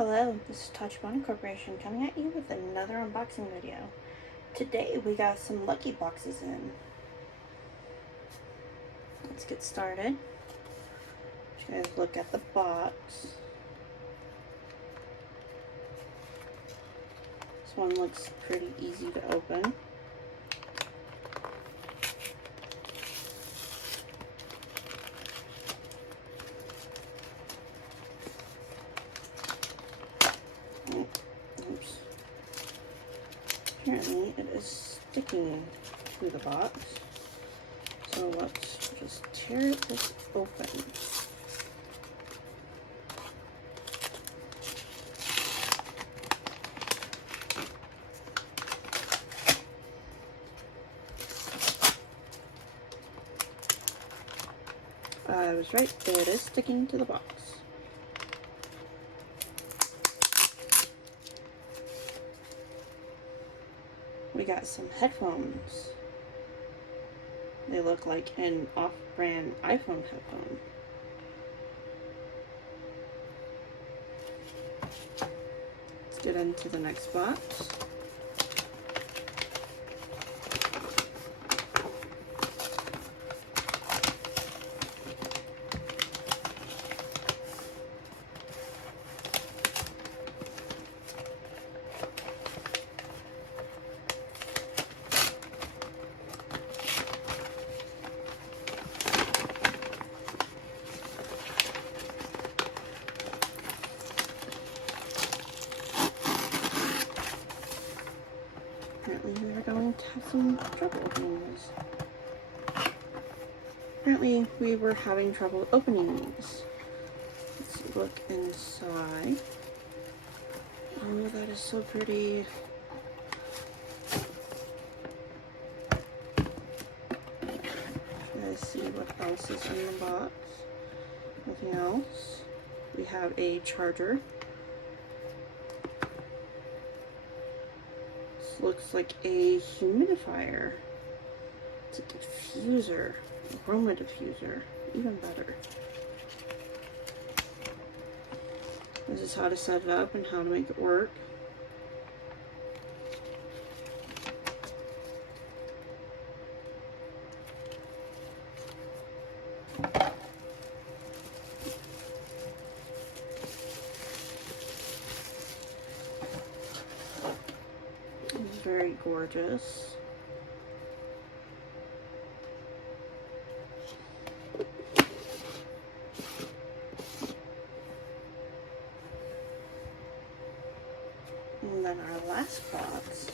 Hello, this is Tachibana Corporation coming at you with another unboxing video. Today we got some lucky boxes in. Let's get started. Just guys look at the box. This one looks pretty easy to open. Oops. Apparently it is sticking to the box. So let's just tear this open. I was right, it is sticking to the box. We got some headphones. They look like an off-brand iPhone headphone. Let's get into the next box. Apparently we are going to have some trouble opening these. Apparently we were having trouble opening these. Let's look inside. Oh, that is so pretty. Let's see what else is in the box. Nothing else. We have a charger. Looks like a humidifier. It's a diffuser, aroma diffuser, even better. This is how to set it up and how to make it work. Very gorgeous. And then our last box.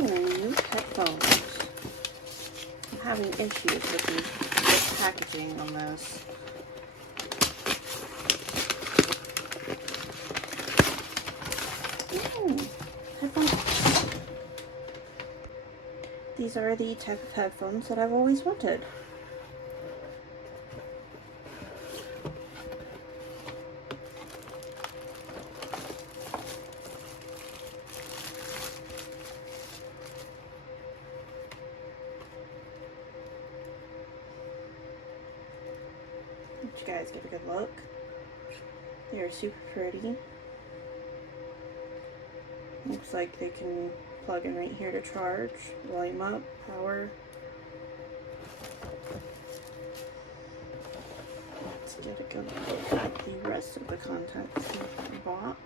New headphones. I'm having issues with the packaging on this. Headphones. These are the type of headphones that I've always wanted. Let you guys get a good look. They're super pretty. Looks like they can plug in right here to charge, volume up, power. Let's get a good look at the rest of the contents of the box.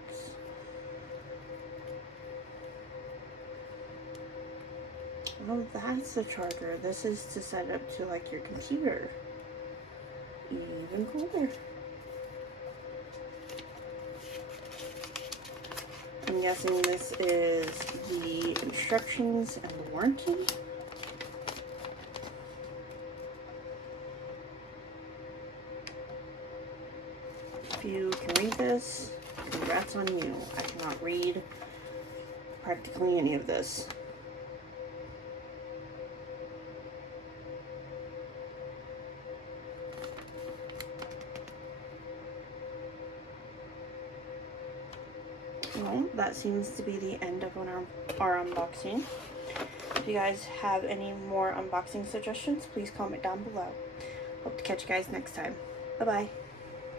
Oh, that's the charger. This is to set up to like your computer. Even cooler. I'm guessing this is the instructions and the warranty. If you can read this, that's on you. I cannot read practically any of this. Well, that seems to be the end of our unboxing. If you guys have any more unboxing suggestions, please comment down below. Hope to catch you guys next time. Bye-bye.